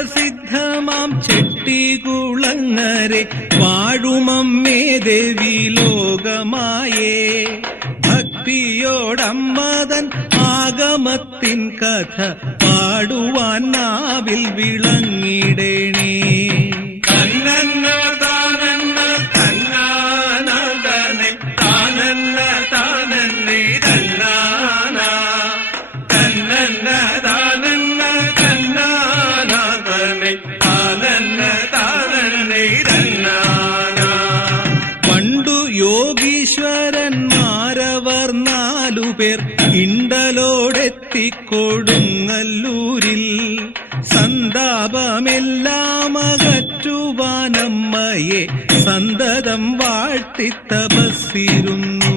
പ്രസിദ്ധമാം ചെട്ടികുളങ്ങരെ വാഴുമമ്മേ ദേവി ലോകമായേ. ഭക്തിയോടമ്മതൻ ആഗമത്തിൻ കഥ പാടുവാൻ നാവിൽ വിളങ്ങിടേണേ. തന്നന്ന താനന്ന തന്നാനേ താനന്ന താനന്നേ തന്നാന തന്നന്ന താനന്ന തന്നാനേ താനന്ന താനന്നേ തന്നാന. പണ്ടു യോഗീശ്വരന്മാരവർ 4 പേർ ഇണ്ടലോടെത്തിക്കൊടുങ്ങല്ലൂരിൽ. സന്താപമെല്ലാം അകറ്റുവാനമ്മയെ സന്തതം വാഴ്ത്തി തപസ്സിരുന്നു.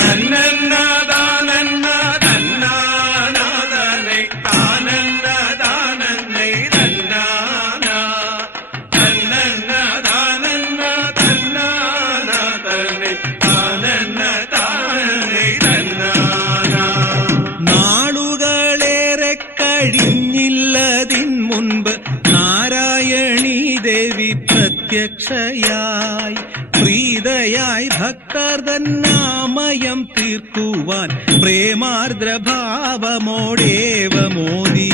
തന്നന്ന താനന്ന തന്നാനേ താനന്ന താനന്നേ തന്നാന തന്നന്ന താനന്ന തന്നാനേ താനന്ന താനന്നേ തന്നാന. നാളുകളേറെ കഴിഞ്ഞില്ലതിൻ മുൻപ് നാരായണീ ദേവി പ്രത്യക്ഷയായി. പ്രീതയായി ഭക്തർ തന്നാമയം തീർക്കുവാൻ പ്രേമാർദ്രഭാവമോടേവമോദി.